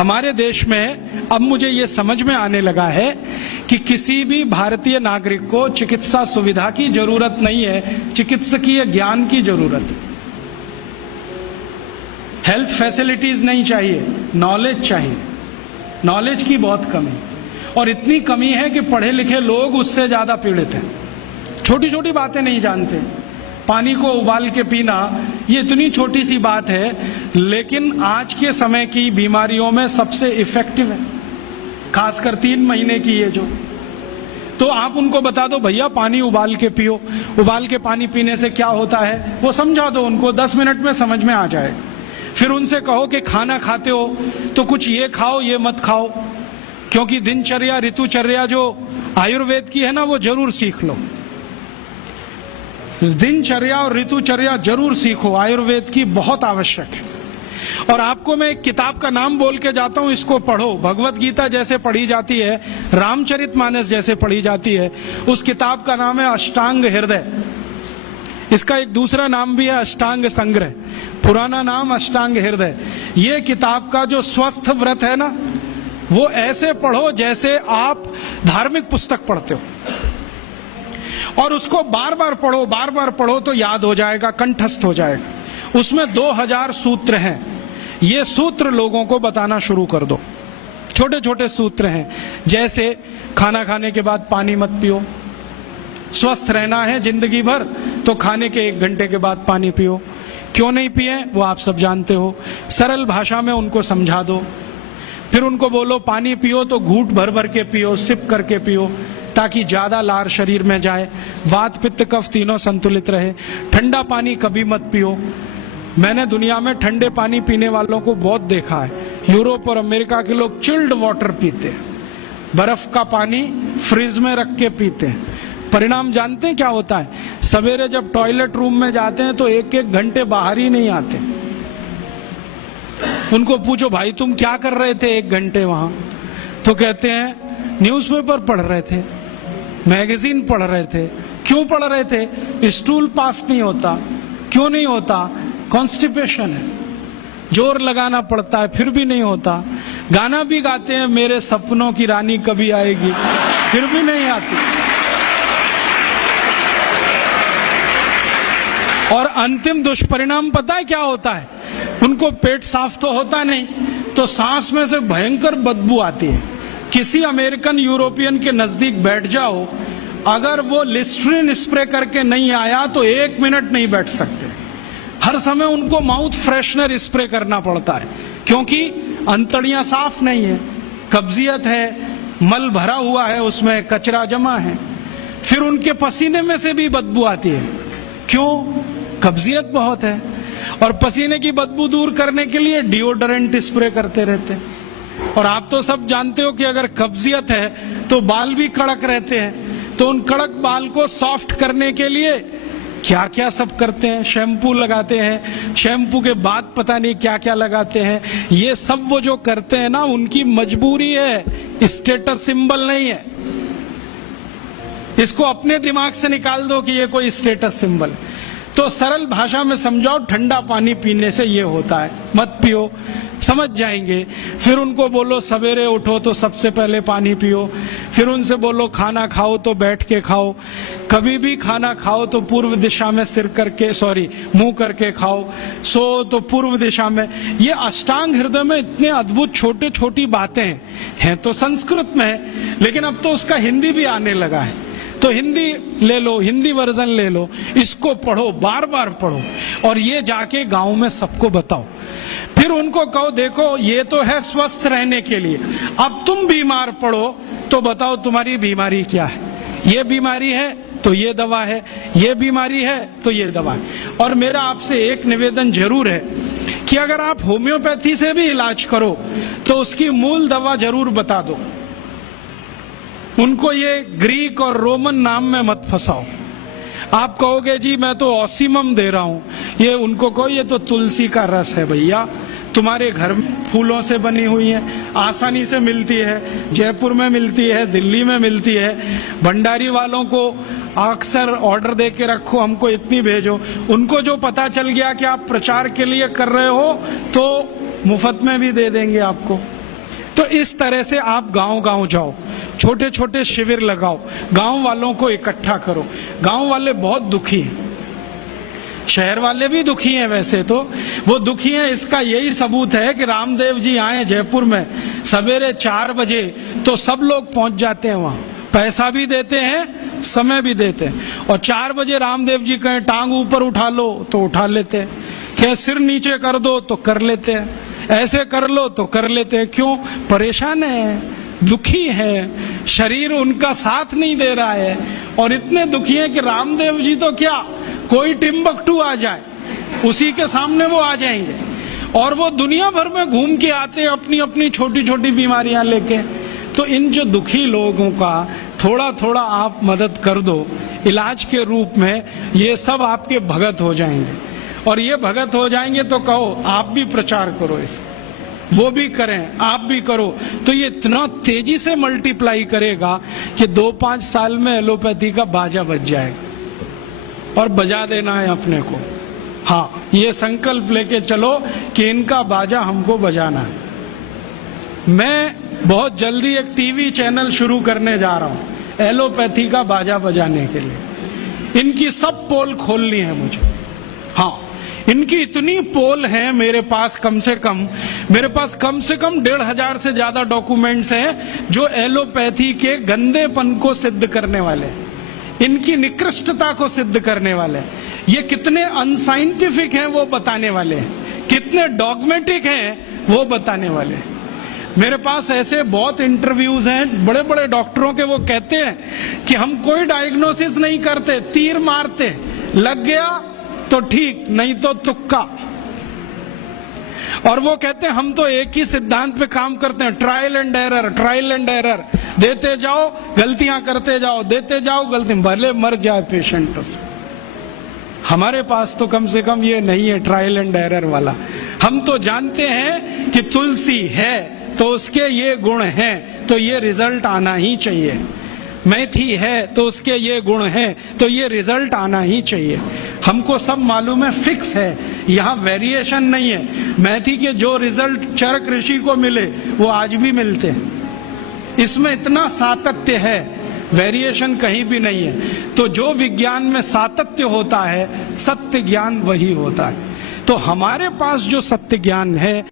हमारे देश में अब मुझे ये समझ में आने लगा है कि किसी भी भारतीय नागरिक को चिकित्सा सुविधा की जरूरत नहीं है, चिकित्सकीय ज्ञान की जरूरत है। हेल्थ फैसिलिटीज नहीं चाहिए, नॉलेज चाहिए। नॉलेज की बहुत कमी, और इतनी कमी है कि पढ़े लिखे लोग उससे ज्यादा पीड़ित हैं। छोटी छोटी बातें नहीं जानते। पानी को उबाल के पीना, ये इतनी छोटी सी बात है, लेकिन आज के समय की बीमारियों में सबसे इफेक्टिव है, खासकर 3 महीने की ये जो। तो आप उनको बता दो भैया पानी उबाल के पियो, उबाल के पानी पीने से क्या होता है वो समझा दो उनको, 10 मिनट में समझ में आ जाए। फिर उनसे कहो कि खाना खाते हो तो कुछ ये खाओ ये मत खाओ, क्योंकि दिनचर्या ऋतुचर्या जो आयुर्वेद की है ना, वो जरूर सीख लो। दिनचर्या और ऋतुचर्या जरूर सीखो, आयुर्वेद की बहुत आवश्यक है। और आपको मैं एक किताब का नाम बोल के जाता हूं, इसको पढ़ो। भगवत गीता जैसे पढ़ी जाती है, रामचरितमानस जैसे पढ़ी जाती है, उस किताब का नाम है अष्टांग हृदय। इसका एक दूसरा नाम भी है अष्टांग संग्रह, पुराना नाम अष्टांग हृदय। ये किताब का जो स्वस्थ व्रत है ना, वो ऐसे पढ़ो जैसे आप धार्मिक पुस्तक पढ़ते हो, और उसको बार बार पढ़ो तो याद हो जाएगा, कंठस्थ हो जाएगा। उसमें 2000 सूत्र हैं। ये सूत्र लोगों को बताना शुरू कर दो। छोटे छोटे सूत्र हैं, जैसे खाना खाने के बाद पानी मत पियो, स्वस्थ रहना है जिंदगी भर तो खाने के 1 घंटे के बाद पानी पियो। क्यों नहीं पिए वो आप सब जानते हो, सरल भाषा में उनको समझा दो। फिर उनको बोलो पानी पियो तो घूंट भर भर के पियो, सिप करके पियो, ताकि ज्यादा लार शरीर में जाए, वात पित्त कफ तीनों संतुलित रहे। ठंडा पानी कभी मत पियो। मैंने दुनिया में ठंडे पानी पीने वालों को बहुत देखा है। यूरोप और अमेरिका के लोग चिल्ड वाटर पीते हैं, बर्फ का पानी फ्रिज में रख के पीते हैं। परिणाम जानते हैं क्या होता है? सवेरे जब टॉयलेट रूम में जाते हैं तो 1-1 घंटे बाहर ही नहीं आते। उनको पूछो भाई तुम क्या कर रहे थे 1 घंटे वहां? तो कहते हैं न्यूज़पेपर पढ़ रहे थे, मैगजीन पढ़ रहे थे। क्यों पढ़ रहे थे? स्टूल पास नहीं होता। क्यों नहीं होता? कॉन्स्टिपेशन है, जोर लगाना पड़ता है फिर भी नहीं होता। गाना भी गाते हैं मेरे सपनों की रानी कभी आएगी, फिर भी नहीं आती। और अंतिम दुष्परिणाम पता है क्या होता है? उनको पेट साफ तो होता नहीं, तो सांस में से भयंकर बदबू आती है। किसी अमेरिकन यूरोपियन के नजदीक बैठ जाओ, अगर वो लिस्ट्रीन स्प्रे करके नहीं आया तो 1 मिनट नहीं बैठ सकते। हर समय उनको माउथ फ्रेशनर स्प्रे करना पड़ता है, क्योंकि अंतड़ियां साफ नहीं है, कब्जियत है, मल भरा हुआ है, उसमें कचरा जमा है। फिर उनके पसीने में से भी बदबू आती है। क्यों? कब्जियत बहुत है। और पसीने की बदबू दूर करने के लिए डिओडोरेंट स्प्रे करते रहते हैं। और आप तो सब जानते हो कि अगर कब्जियत है तो बाल भी कड़क रहते हैं, तो उन कड़क बाल को सॉफ्ट करने के लिए क्या क्या सब करते हैं। शैम्पू लगाते हैं, शैम्पू के बाद पता नहीं क्या क्या लगाते हैं। ये सब वो जो करते हैं ना, उनकी मजबूरी है, स्टेटस सिंबल नहीं है। इसको अपने दिमाग से निकाल दो कि ये कोई स्टेटस सिंबल। तो सरल भाषा में समझाओ, ठंडा पानी पीने से ये होता है, मत पियो, समझ जाएंगे। फिर उनको बोलो सवेरे उठो तो सबसे पहले पानी पियो। फिर उनसे बोलो खाना खाओ तो बैठ के खाओ, कभी भी खाना खाओ तो पूर्व दिशा में मुंह करके खाओ, सो तो पूर्व दिशा में। ये अष्टांग हृदय में इतने अद्भुत छोटे छोटी बातें हैं तो संस्कृत में है, लेकिन अब तो उसका हिंदी भी आने लगा है। तो हिंदी ले लो, हिंदी वर्जन ले लो, इसको पढ़ो, बार बार पढ़ो, और ये जाके गांव में सबको बताओ। फिर उनको कहो देखो ये तो है स्वस्थ रहने के लिए, अब तुम बीमार पड़ो तो बताओ तुम्हारी बीमारी क्या है। ये बीमारी है तो ये दवा है, ये बीमारी है तो ये दवा है। और मेरा आपसे एक निवेदन जरूर है कि अगर आप होम्योपैथी से भी इलाज करो तो उसकी मूल दवा जरूर बता दो। उनको ये ग्रीक और रोमन नाम में मत फंसाओ। आप कहोगे जी मैं तो ऑसिमम दे रहा हूं, ये उनको कहो ये तो तुलसी का रस है भैया, तुम्हारे घर में फूलों से बनी हुई है, आसानी से मिलती है, जयपुर में मिलती है, दिल्ली में मिलती है। भंडारी वालों को अक्सर ऑर्डर दे के रखो, हमको इतनी भेजो। उनको जो पता चल गया कि आप प्रचार के लिए कर रहे हो तो मुफ्त में भी दे देंगे आपको। तो इस तरह से आप गांव गांव जाओ, छोटे छोटे शिविर लगाओ, गांव वालों को इकट्ठा करो। गांव वाले बहुत दुखी हैं, शहर वाले भी दुखी हैं, वैसे तो वो दुखी हैं। इसका यही सबूत है कि रामदेव जी आए जयपुर में सवेरे 4 बजे तो सब लोग पहुंच जाते हैं वहां, पैसा भी देते हैं, समय भी देते हैं। और 4 बजे रामदेव जी कहें टांग ऊपर उठा लो तो उठा लेते हैं, कहें सिर नीचे कर दो तो कर लेते हैं, ऐसे कर लो तो कर लेते हैं। क्यों? परेशान है, दुखी है, शरीर उनका साथ नहीं दे रहा है। और इतने दुखी हैं कि रामदेव जी तो क्या, कोई टिम्बकटू आ जाए उसी के सामने वो आ जाएंगे। और वो दुनिया भर में घूम के आते हैं अपनी अपनी छोटी छोटी बीमारियां लेके। तो इन जो दुखी लोगों का थोड़ा थोड़ा आप मदद कर दो इलाज के रूप में, ये सब आपके भगत हो जाएंगे। और ये भगत हो जाएंगे तो कहो आप भी प्रचार करो इसका, वो भी करें, आप भी करो, तो ये इतना तेजी से मल्टीप्लाई करेगा कि 2-5 साल में एलोपैथी का बाजा बज जाएगा। और बजा देना है अपने को। हाँ, ये संकल्प लेके चलो कि इनका बाजा हमको बजाना है। मैं बहुत जल्दी एक टीवी चैनल शुरू करने जा रहा हूं एलोपैथी का बाजा बजाने के लिए। इनकी सब पोल खोलनी है मुझे। हाँ, इनकी इतनी पोल है मेरे पास, कम से कम 1,500 से ज्यादा डॉक्यूमेंट्स हैं जो एलोपैथी के गंदेपन को सिद्ध करने वाले हैं, इनकी निकृष्टता को सिद्ध करने वाले हैं। ये कितने अनसाइंटिफिक हैं वो बताने वाले हैं, कितने डॉगमेटिक हैं वो बताने वाले हैं। मेरे पास ऐसे बहुत इंटरव्यूज हैं बड़े बड़े डॉक्टरों के, वो कहते हैं कि हम कोई डायग्नोसिस नहीं करते, तीर मारते, लग गया तो ठीक, नहीं तो तुक्का। और वो कहते हैं हम तो एक ही सिद्धांत पे काम करते हैं, trial and error, trial and error, देते जाओ गलतियां करते जाओ, देते जाओ गलती, भले मर जाए पेशेंट उसमें। हमारे पास तो कम से कम ये नहीं है ट्रायल एंड एरर वाला। हम तो जानते हैं कि तुलसी है तो उसके ये गुण हैं तो ये रिजल्ट आना ही चाहिए, मेथी है तो उसके ये गुण हैं तो ये रिजल्ट आना ही चाहिए। हमको सब मालूम है, फिक्स है, यहाँ वेरिएशन नहीं है। मेथी के जो रिजल्ट चरक ऋषि को मिले वो आज भी मिलते हैं। इसमें इतना सातत्य है, वेरिएशन कहीं भी नहीं है। तो जो विज्ञान में सातत्य होता है, सत्य ज्ञान वही होता है। तो हमारे पास जो सत्य ज्ञान है